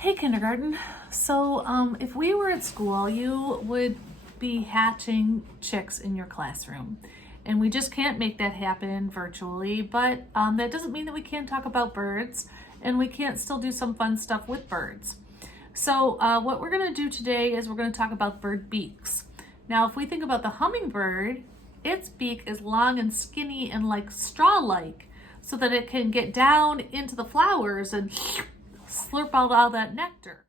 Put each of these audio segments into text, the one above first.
Hey, kindergarten. So, if we were at school, you would be hatching chicks in your classroom. And we just can't make that happen virtually, but that doesn't mean that we can't talk about birds and we can't still do some fun stuff with birds. So, what we're going to do today is we're going to talk about bird beaks. Now, if we think about the hummingbird, its beak is long and skinny and like straw-like so that it can get down into the flowers and slurp out all that nectar.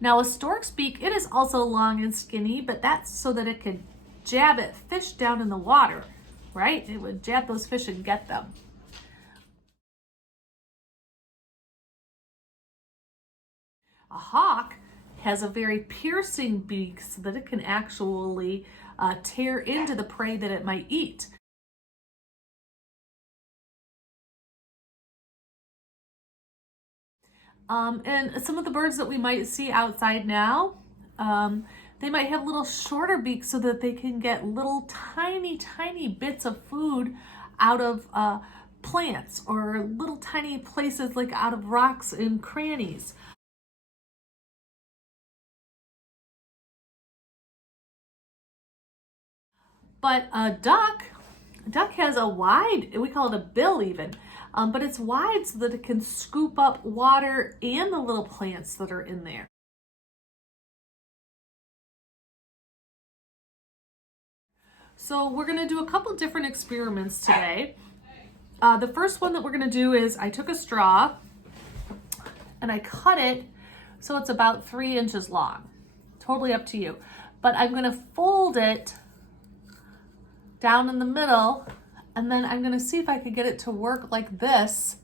Now a stork's beak, it is also long and skinny, but that's so that it could jab at fish down in the water, right? It would jab those fish and get them. A hawk has a very piercing beak so that it can actually tear into the prey that it might eat. And some of the birds that we might see outside now, they might have little shorter beaks so that they can get little tiny bits of food out of plants or little tiny places like out of rocks and crannies. But a duck has a wide, we call it a bill even, but it's wide so that it can scoop up water and the little plants that are in there. So we're going to do a couple different experiments today. The first one that we're going to do is I took a straw and I cut it so it's about 3 inches long. Totally up to you. But I'm going to fold it down in the middle, and then I'm going to see if I can get it to work like this,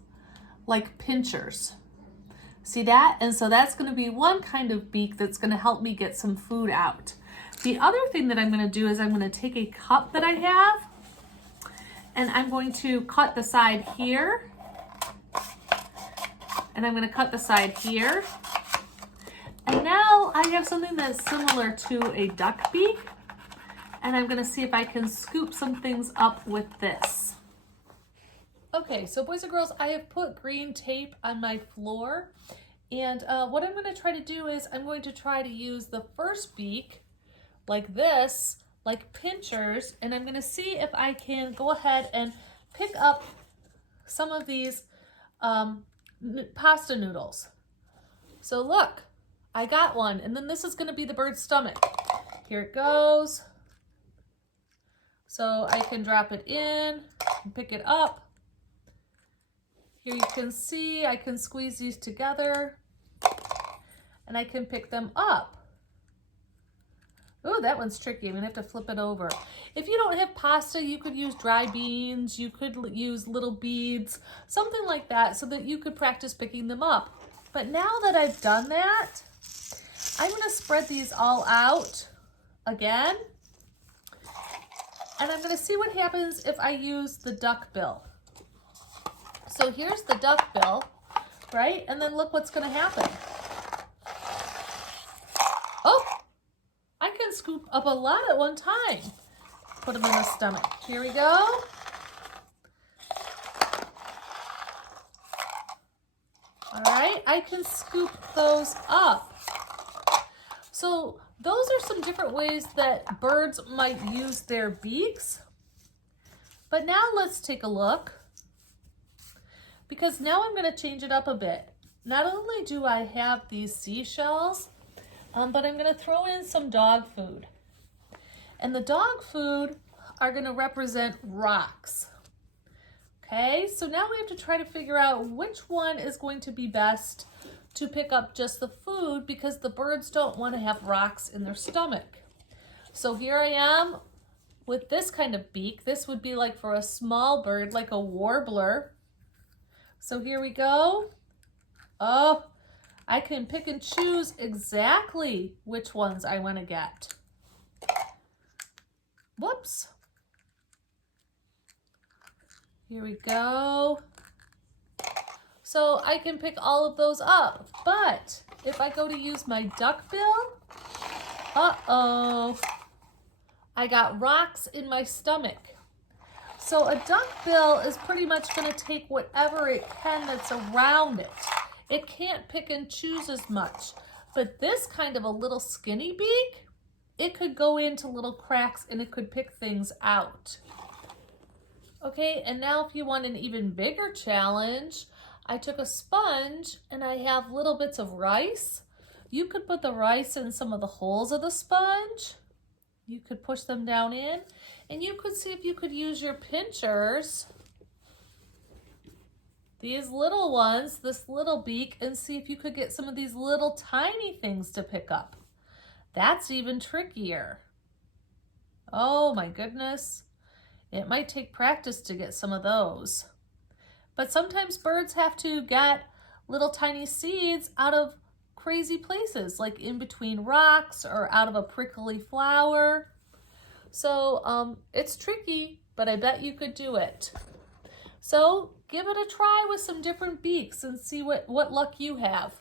like pinchers. See that? And so that's going to be one kind of beak that's going to help me get some food out. The other thing that I'm going to do is I'm going to take a cup that I have, and I'm going to cut the side here, and I'm going to cut the side here. And now I have something that's similar to a duck beak. And I'm gonna see if I can scoop some things up with this. Okay, so boys and girls, I have put green tape on my floor. And what I'm gonna try to do is I'm going to try to use the first beak like this, like pinchers, and I'm gonna see if I can go ahead and pick up some of these pasta noodles. So look, I got one, and then this is gonna be the bird's stomach. Here it goes. So I can drop it in and pick it up. Here you can see I can squeeze these together and I can pick them up. Oh, that one's tricky. I'm gonna have to flip it over. If you don't have pasta, you could use dry beans, you could use little beads, something like that so that you could practice picking them up. But now that I've done that, I'm gonna spread these all out again. And I'm going to see what happens if I use the duck bill. So here's the duck bill, right? And then look what's going to happen. Oh, I can scoop up a lot at one time. Put them in the stomach. Here we go. All right, I can scoop those up. So those are some different ways that birds might use their beaks. But now let's take a look, because now I'm going to change it up a bit. Not only do I have these seashells, but I'm going to throw in some dog food. And the dog food are going to represent rocks. Okay, so now we have to try to figure out which one is going to be best to pick up just the food, because the birds don't want to have rocks in their stomach. So here I am with this kind of beak. This would be like for a small bird, like a warbler. So here we go. Oh, I can pick and choose exactly which ones I want to get. Whoops. Here we go. So I can pick all of those up, but if I go to use my duck bill, uh-oh, I got rocks in my stomach. So a duck bill is pretty much going to take whatever it can that's around it. It can't pick and choose as much. But this kind of a little skinny beak, it could go into little cracks and it could pick things out. Okay, and now if you want an even bigger challenge, I took a sponge and I have little bits of rice. You could put the rice in some of the holes of the sponge. You could push them down in, and you could see if you could use your pinchers, these little ones, this little beak, and see if you could get some of these little tiny things to pick up. That's even trickier. Oh my goodness. It might take practice to get some of those. But sometimes birds have to get little tiny seeds out of crazy places, like in between rocks or out of a prickly flower. So it's tricky, but I bet you could do it. So give it a try with some different beaks and see what luck you have.